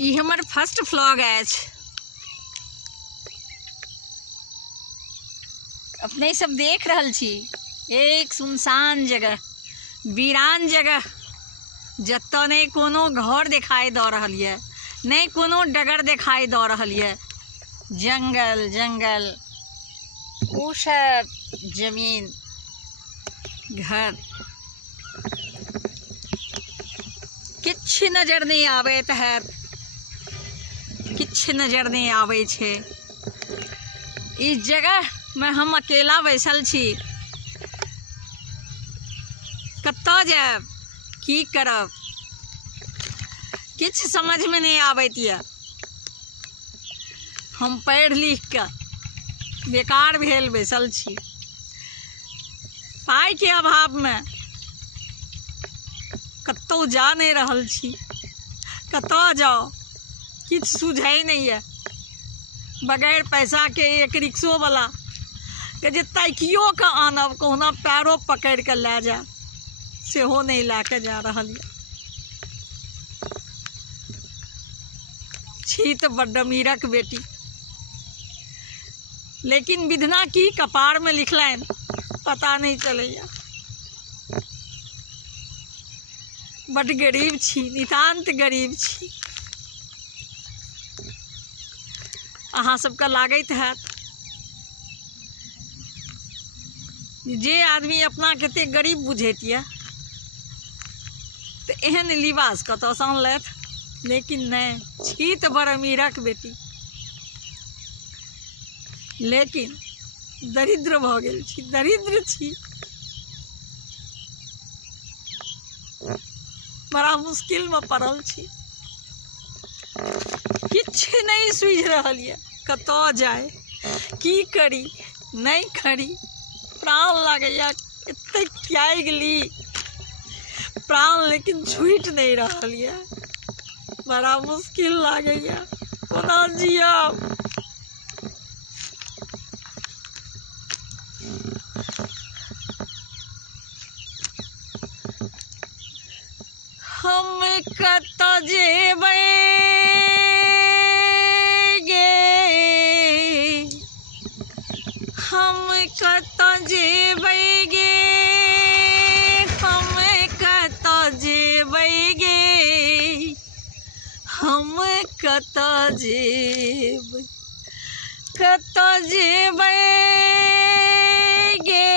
ई हमर first vlog अछि। अपने सब देख रहल छी एक सुनसान जगह, वीरान जगह, जतऽ नहीं कोनो घर दिखाई दऽ रहल यऽ, नहीं कोनो डगर दिखाई दऽ रहल यऽ। जंगल जंगल, ओ सब जमीन, घर, किछ नजर नहीं आबैत हैत, किछ नजर नहीं आबै छै। ई जगह में हम अकेला बैसल छी। कतऽ जायब, की करब, किछ समझ में नहीं आबैत यऽ। हम पढ़ि लिख कऽ बेकार भेल बैसल छी। पाई के अभाव में कतौ जा नहीं रहल छी। कतऽ जाओ, किछ सुझाई नहीं है। बगैर पैसा के एक रिक्शो वाला के जे तकियो के आनब, कहुना पैरो पकड़ के ले जाए, सेहो नहीं ला के जा रहल है। छी तो बड्ड अमीरक बेटी, लेकिन विधना की कपार में लिखलैन पता नहीं चलैया। बड्ड गरीब छी, नितांत गरीब छी। अहाँ सबके लागैत हैत जे आदमी अपना कते गरीब बुझैत यऽ तऽ एहन लिबास कतऽसँ आनलथि, लेकिन नहीं, छी तऽ बड़ अमीरक बेटी, लेकिन दरिद्र भऽ गेल छी, दरिद्र छी। बड़ा मुश्किल में पड़ल छी। किछ नहीं सूझि रहल यऽ, कतऽ जाए, की करी, नहीं करी। प्राण लागैया, एते त्याग ली प्राण, लेकिन छूटि नहीं रहल यऽ। बड़ा मुश्किल लागैया, कोना जियब। हम कतऽ जेबै गे, हम कतऽ जेबै गे, हम कतऽ जेबै गे, हम कतऽ जेबै, कतऽ जेबै गे,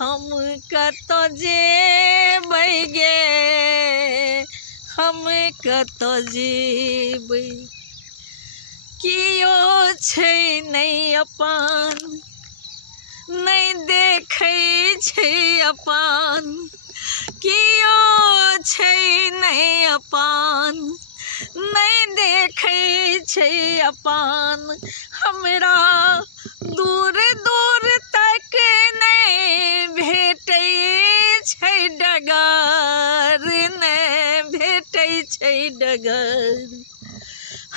हम कतऽ जेबै गे, हम कतऽ जेबै। कियो छै नहीं अपन, नहीं देखै छै अपन, कियो छै नहीं अपन, नहीं देखै छै अपन। हमरा दूर दूर तक नहीं भेटै छै डगर, नहीं भेटै छै डगर।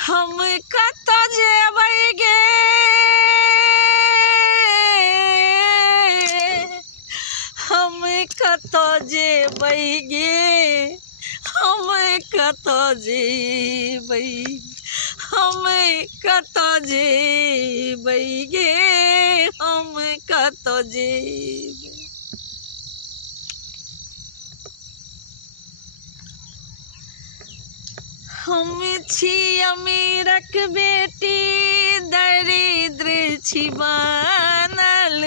हम कतऽ जेबै गे, हम कतऽ जेबै गे, हम कतऽ जेबै, हम कतऽ जेबै गे, हम कतऽ जेबै। हम छी अमीरक बेटी, दरिद्र छी बनल।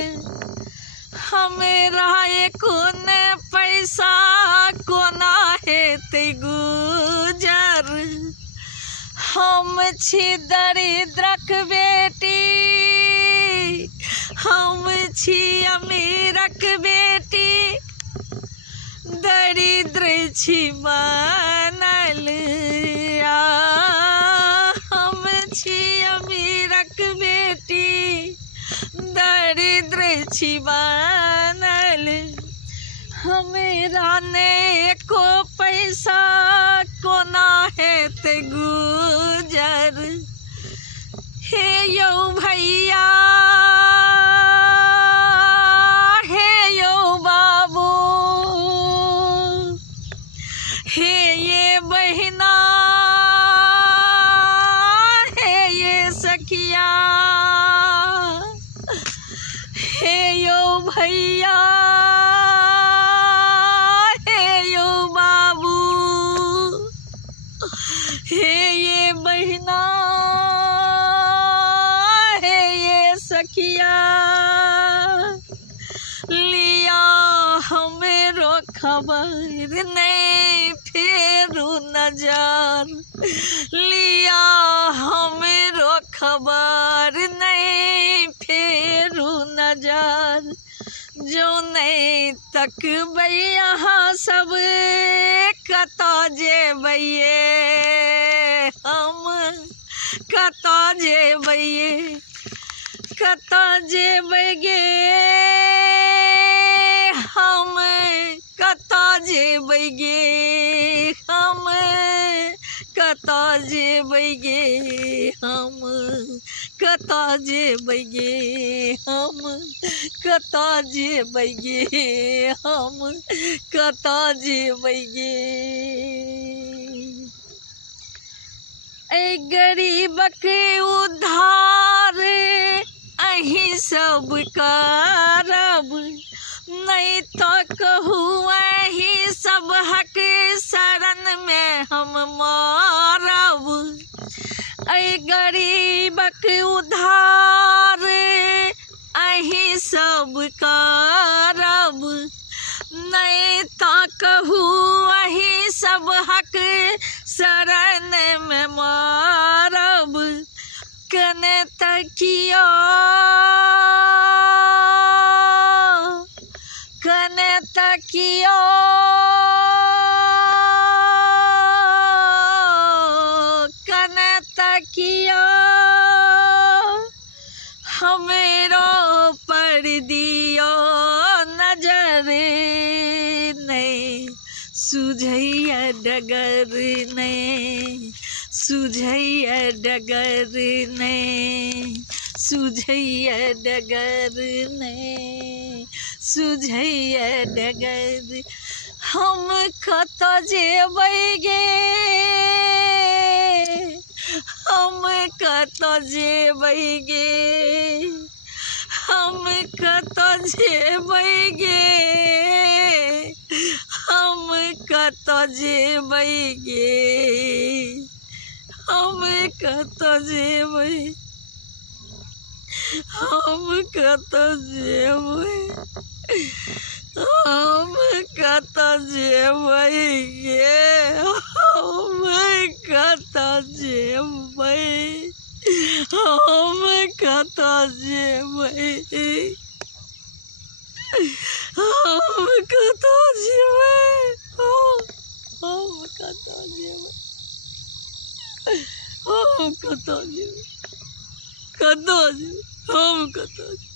हमरा एको ने पैसा, कोना हेतै गुजर। हम छी दरिद्रक बेटी, हम छी अमीरक बेटी, दरिद्र छी बनल। हम छी अमीरक बेटी, दरिद्र छी बनल। हमरा ने एको पैसा, कोना हेतै गुजर। हे यौ भैया, हे यौ बाबू, हे ये बहिना, हे ये बहिना हे ये सखिया लिया हमरो खबर नहीं फेरू नजर लिया हमरो खबर नहीं फेरू नजर जो नहीं तक यहाँ सब कता जेबैये हम कता जेबैये कता जेबैगे हम कता जेबैगे हम कता जेबैगे हम कता जेबैगे हम कता जेबैगे हम कता जेबैगे ऐ गरीबक उद्धार अहीं सब करब नहीं तो कहू अहीं सब हक शरण में हम मारब ऐ गरीबक उद्धार अहीं सब करब नहीं तो कहू अहीं सब हक शरण में मारब कने तकिया कने तकिया कने तकिया हमेरो पर दियो नजर नहीं सुझैया डगर नहीं सुझैया डगर नहीं सुझैया डगर नहीं सुझैया डगर हम कता जेबैगे हम कता जेबैगे हम कता जेबैगे हम कता जेबैगे हम कता जेबै हम कता जेबै हम कता जेबैगे हम कता जेबै हम कता जेबै हम कता जेबै हम कता जेबै हम कता जेबै कता जेबै हम कता जेबै।